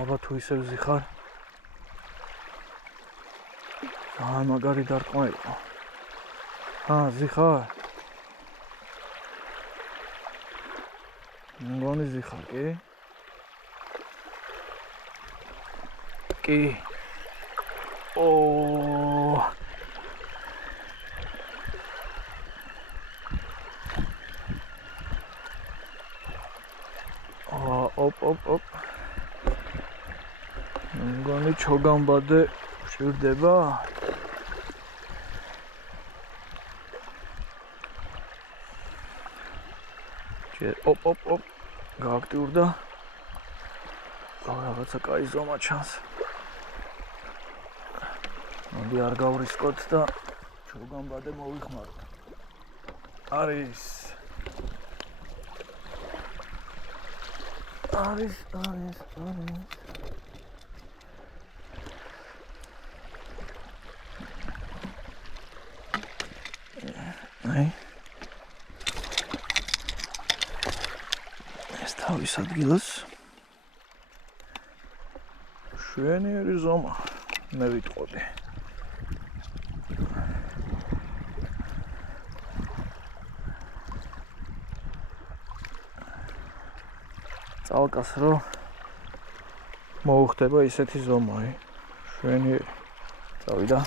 აბა თუ ისევ ზიხარ. ძალიან მაგარი დარტყმა იყო. ზიხარ. მგონი ზიხარ, კი? კი. ოპ. მგონი ჩოგამბადე ჭირდება. ოპ. გააქტიურდა. რაღაცა კაი ზომა ჩანს. მოდი არ გავრისკოთ და ჩოგამბადე მოვიხმაროთ. არის. აი. ეს თავის ადგილას. შვენიერი ზომა. მე ვიტყოდი. წალკას რო მოუხდება ისეთი ზომა, შვენიერი. წავიდა.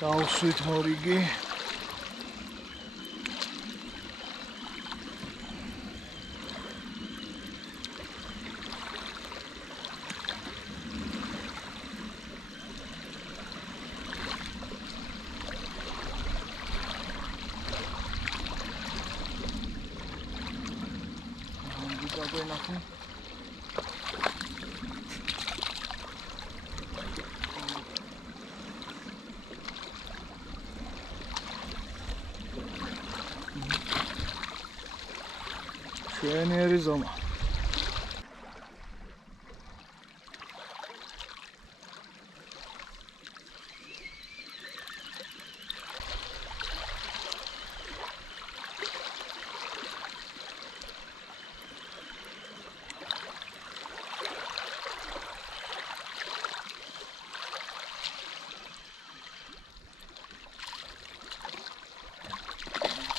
დავსვით მორიგი. შვენიერი ზომა.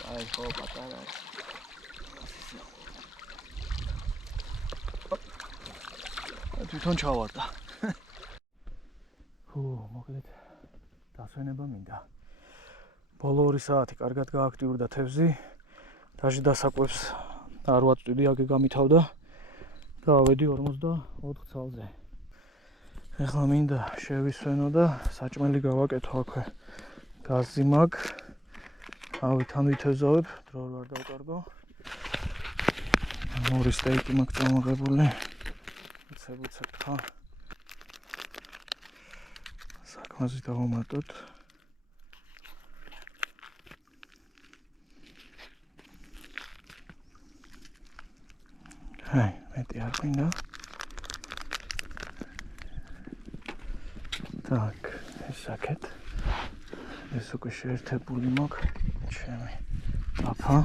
აი ხო პატარა. თვითონ ჩავარდა. მოკლედ დასვენება მინდა. ბოლო 2 საათი კარგად გააქტიურდა თევზი. დაჟე დასაკვებს არ ვაწვდი, აგე გამითავდა და ავედი 44 ცალზე. ეხლა მინდა შევისვენო და საჭმელი გავაკეთო აქვე. გაზი მაქვს. თან ვითევზავებ, დრო არ დავკარგო. 2 სტეიკი მაქვს წამოღებული. ცებუცებ ხა. საკმაზე დავამატოთ. აი, მეტი არ მინდა. так, ეს აქეთ. ეს უკვე შეერთებული მაქვს. ჩემი აფა.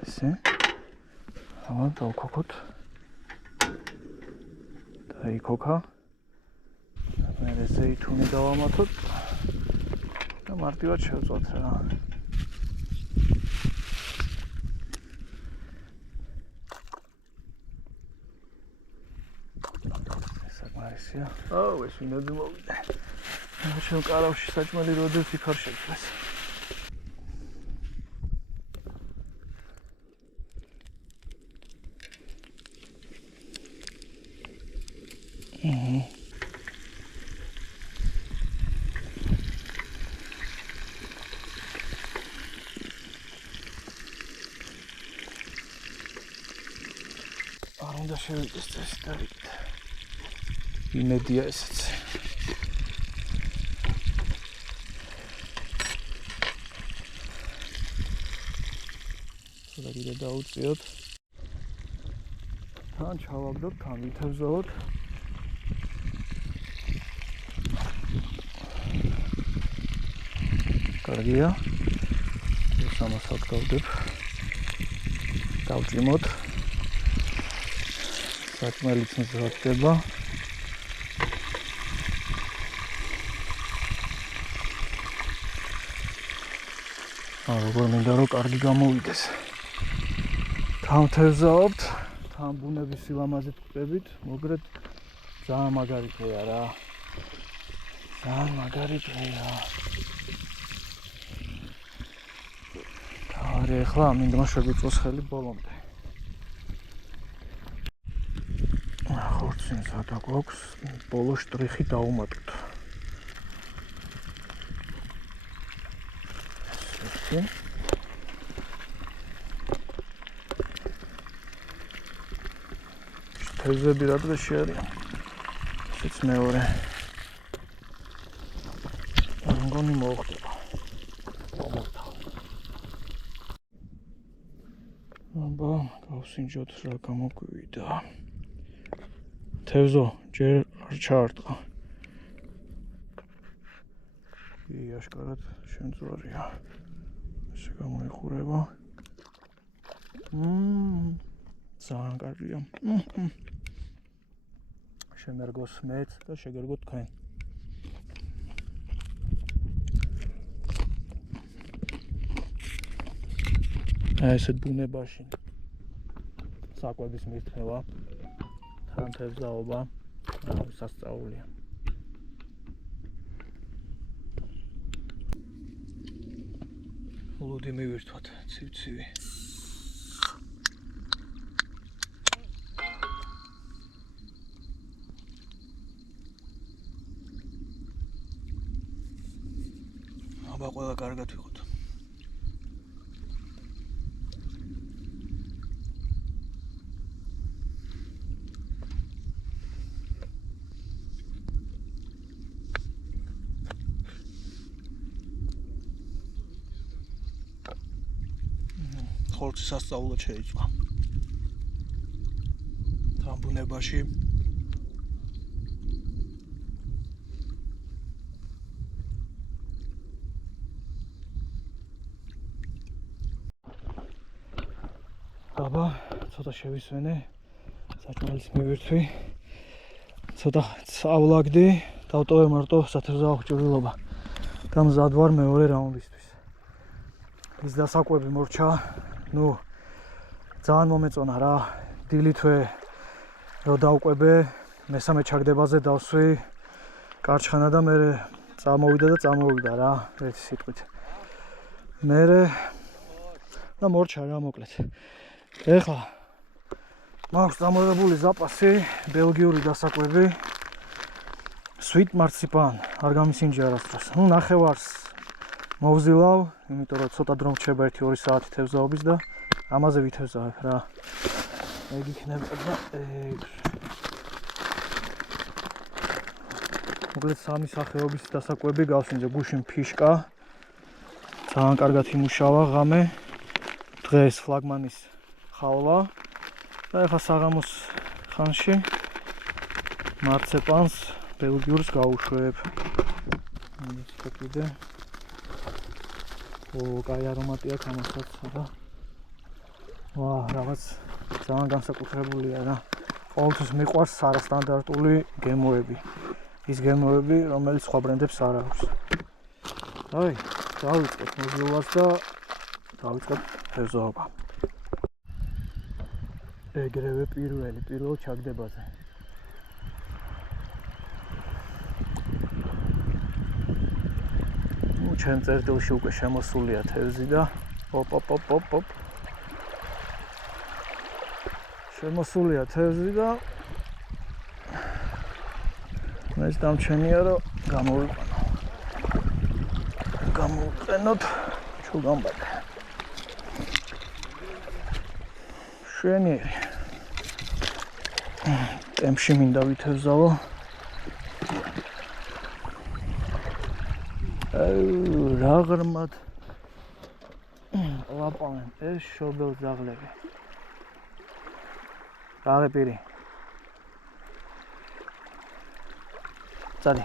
ესე. ამა დავქოქოთ. იქოქა. მე ზეითუნი დავამატოთ და მარტივად შევწვათ რა. საკმარისია. ეს ვინოდი მოვიდა. შენ კარავში საჭმელი როდეს იქარ შექმნეს. უნდა შევიდეს წესი და იმედია ესეც. ცოტა კიდე დაუწიოთ. თან ჩავაგდოთ, თან ვითევზოთ. კარგია. ეს ამას ვაკავდებ. დავჭიმოთ. საკმელიც მზადდება. როგორ მინდა რომ კარგი გამოვიდეს. თან თევზაობთ, თან ბუნების სილამაზით ვკვდებით, მოგრეთ ძალიან მაგარი დღეა რა. ძალიან მაგარი დღეა. არე ახლა მინდა შეგვიწოს ხელი ბოლომდე. ხორცი სადა გვაქვს, ბოლო შტრიხი დავუმატოთ. თევზები რა დღეში არიან? ესეც მეორე. მგონი მოხდება. აბა, გავსინჯოთ რა გამოგვივიდა. თევზო, ჯერ არ ჩაარტყა. აშკარად შემწვარია. ესე გამოიხურება. ძალიან კარგია. შემერგოს მეც და შეგერგოთ თქვენ. ესეთ ბუნებაში საკვების მირთმევა, თან თევზაობა, სასწაულია. ლუდი მივირთვათ, ცივ-ცივი. აბა ყველა კარგად ვიყოთ. ხორცი სასწაულად შეიწვა. თან ბუნებაში აბა ცოტა შევისვენე, საჭმელის მივირთვი, ცოტა წავლაგდი, დავტოვე მარტო სათევზაო ჭრილობა. და მზად ვარ მეორე რაუნდისთვის. ის დასაკვები მორჩა. ნუ ძალიან მომეწონა რა. დილითვე რო დავყვებე, მესამე ჩაგდებაზე დავსვი კარჩხანა და მე წამოვიდა რა, ერთი სიტყვით. მერე და მორჩა რა მოკლედ. ეხლა მაქვს დამოუკიდებელი ზაპასი, ბელგიური დასაკვები. სვიტ მარციპან, არ გამისინჯე არასდროს. ნუ ნახევარს მოვზილავ, იმიტომ რომ ცოტა დრო რჩება 1-2 საათი თევზაობის და ამაზე ვითევზავებ რა. ეგ იქნება და ეგ. მოკლედ სამი სახეობის დასაკვები გავსინჯე, გუშინ ფიშკა. ძალიან კარგად იმუშავა ღამე. დღეს ფლაგმანის ხავლა და ეხლა საღამოს ხანში მარციპანს ბელგიურს გავუშვებ. ეს კიდე კაი არომატი აქვს ამასაც და ვა, რაღაც ძალიან განსაკუთრებულია რა. ყოველთვის მიყვარს არასტანდარტული გემოები. ის გემოები, რომელიც სხვა ბრენდებს არ აქვს. აი, დავიწყეთ მოზლობას და დავიწყეთ თევზაობა. ეგრევე პირველ ჩაგდებაზე. ჩემ წერტილში უკვე შემოსულია თევზი და ოპ. შემოსულია თევზი და მეც დამჩენია რომ გამოვიყენოთ ჩუგამბატე. შვენიერი. ტემპში მინდა ვითევზავო. რა ღრმად ლაპავენ ეს შობელ ძაღლები. რაღე პირი. წადი.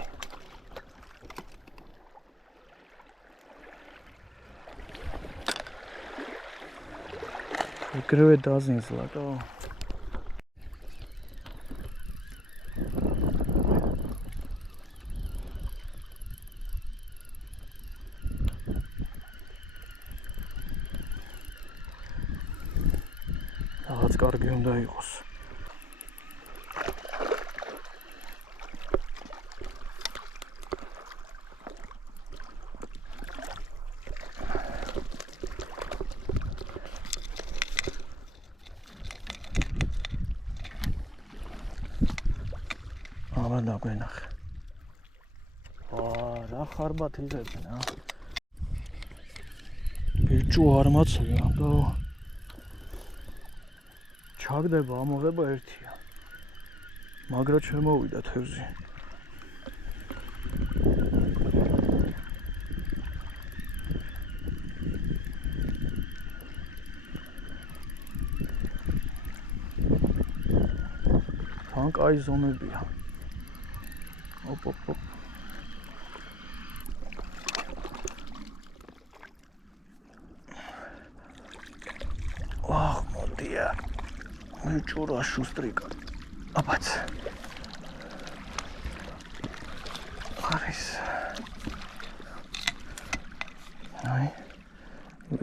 ეგრევე დაზინს ლატო. რაღაც კარგი უნდა იყოს. აბა დაგვენახე. რა ხარბათ იღებენ, ა? ბიჭო არ მაცლია, და ჩაგდება ამოღება ერთია. მაგრა შემოვიდა თევზი. თან კაი ზომებია. ოპ. მოდია. მიჭურა შუსტრიკა. აბაც. არის. აი.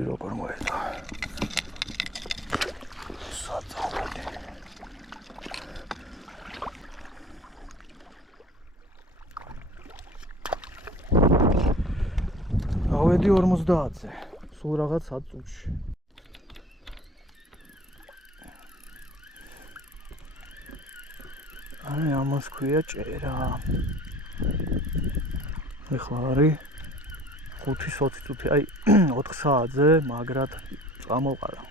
როგორ მოედა. საწაუდი. ავედი 50-ზე. სულ რაღაც 100 წუთში. აი ამას ქვია ჭერა. ეხლა არის 5-20 წუთი, აი 4 საათზე მაგრად წამოვყარა.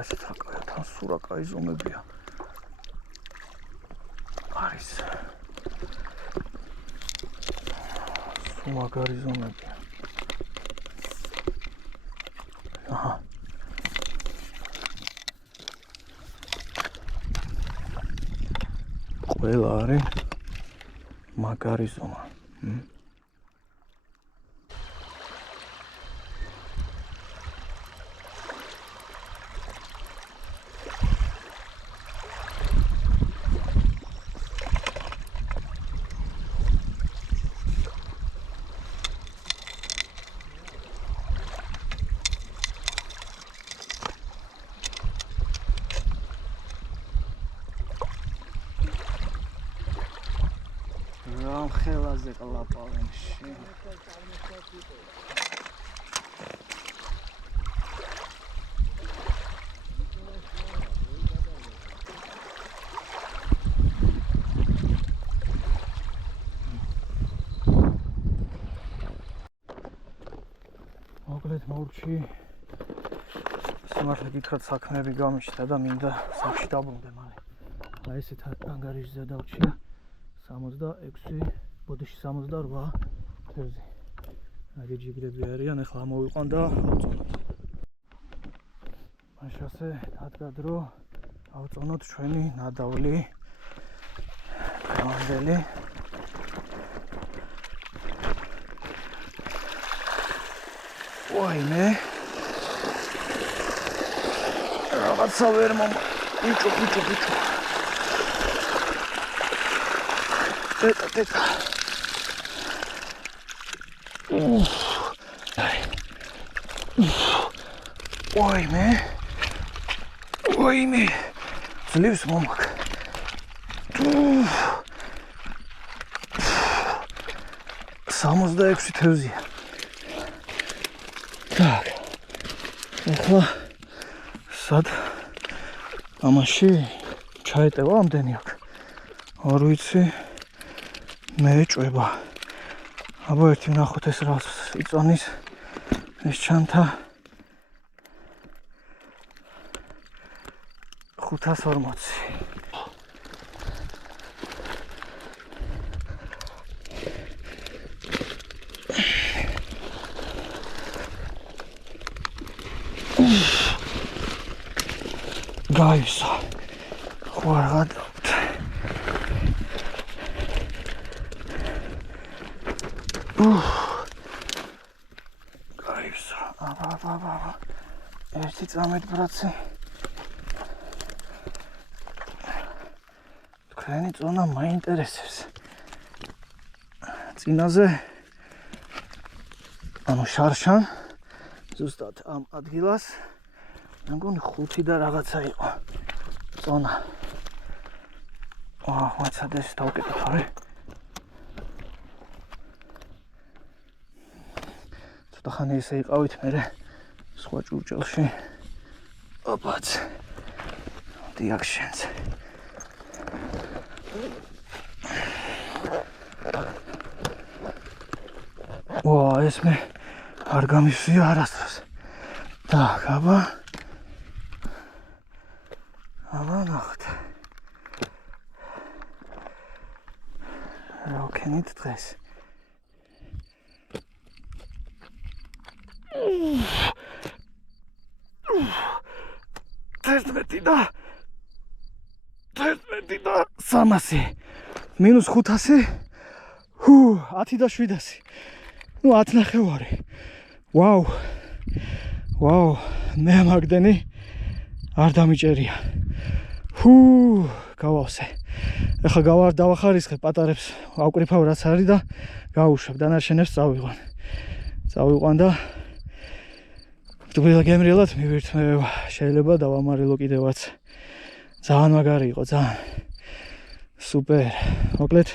ეს საკაი თან სურა კაი ზომებია. არის. მაგარი ზომებია. აჰა. ყველა არის მაგარი ზომა. ხელაზე ყლაპავენ შენ. მოკლედ მორჩი სიმართლე გითხრათ საქმეები გამიშთა და მინდა სახში დაბრუნდე მალე. აი ესეთ ანგარიშზე დავჭია 66 ბოდიში 68 თევზი. აი ჯიგრები არიან, ახლა მოვიყვან და ავწონოთ. მაშასე დადგა დრო ავწონოთ ჩვენი ნადავლი გამზელი. ვაიმე. რაღაცა ვერ მომა. ბიჭო. Тета. Ой-ме. Злюсь, момак. Самоздаекши თევზია. Так. ეხლა სად ამაში ჩაეტევა ამდენი აქ. არ ვიცი. მე ეჭვება. აბა ერთი ვნახოთ ეს რას იწონის ეს ჩანთა 540. Guys, what are that? Guys, ერთი წამეთ ბრაცი. თქვენი წონა მაინტერესებს. წინაზე ანუ შარშან ზუსტად ამ ადგილას მე მგონი 5 და რაღაცა იყო წონა. ვაცადე ეს დავკეტე თორე. ცოტა ხანი ესე იყავით მე სხვა ჭურჭელში. ოპაც. The actions. ეს მე არ გამისვია არასდროს. Так, აბა ნახოთ. რა ვქენით დღეს? თერთმეტი და 300 მინუს 500 10 და 700 ну 10 ნახევარი ვაუ მე მაგდენი არ დამიჭერია გავავსე ეხლა დავახარისხებ პატარებს ავკრიფავ რაც არის და გავუშვებ დანარჩენებს წავიყვან და თუმცა გემრიელად მივირთმევ შეიძლება დავამარილო კიდევაც ძალიან მაგარი იყო ძალიან სუპერ მოკლედ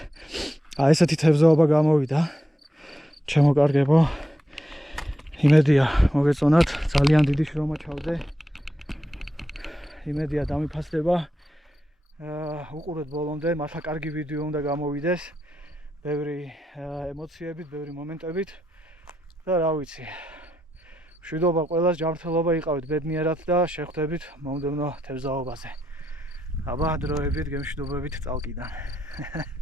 ესეთი თევზაობა გამოვიდა ჩემო კარგებო იმედია მოგეწონათ ძალიან დიდი შრომა ჩავდე იმედია დამიფასდება უყურეთ ბოლომდე მართლა კარგი ვიდეო უნდა გამოვიდეს ბევრი ემოციებით ბევრი მომენტებით და რა ვიცი მშვიდობა ყველას ჯანმრთელობა იყავით ბედნიერად და შეხვდებით მომდევნო თევზაობაზე აბა დროებით გემშვიდობებით წალკიდან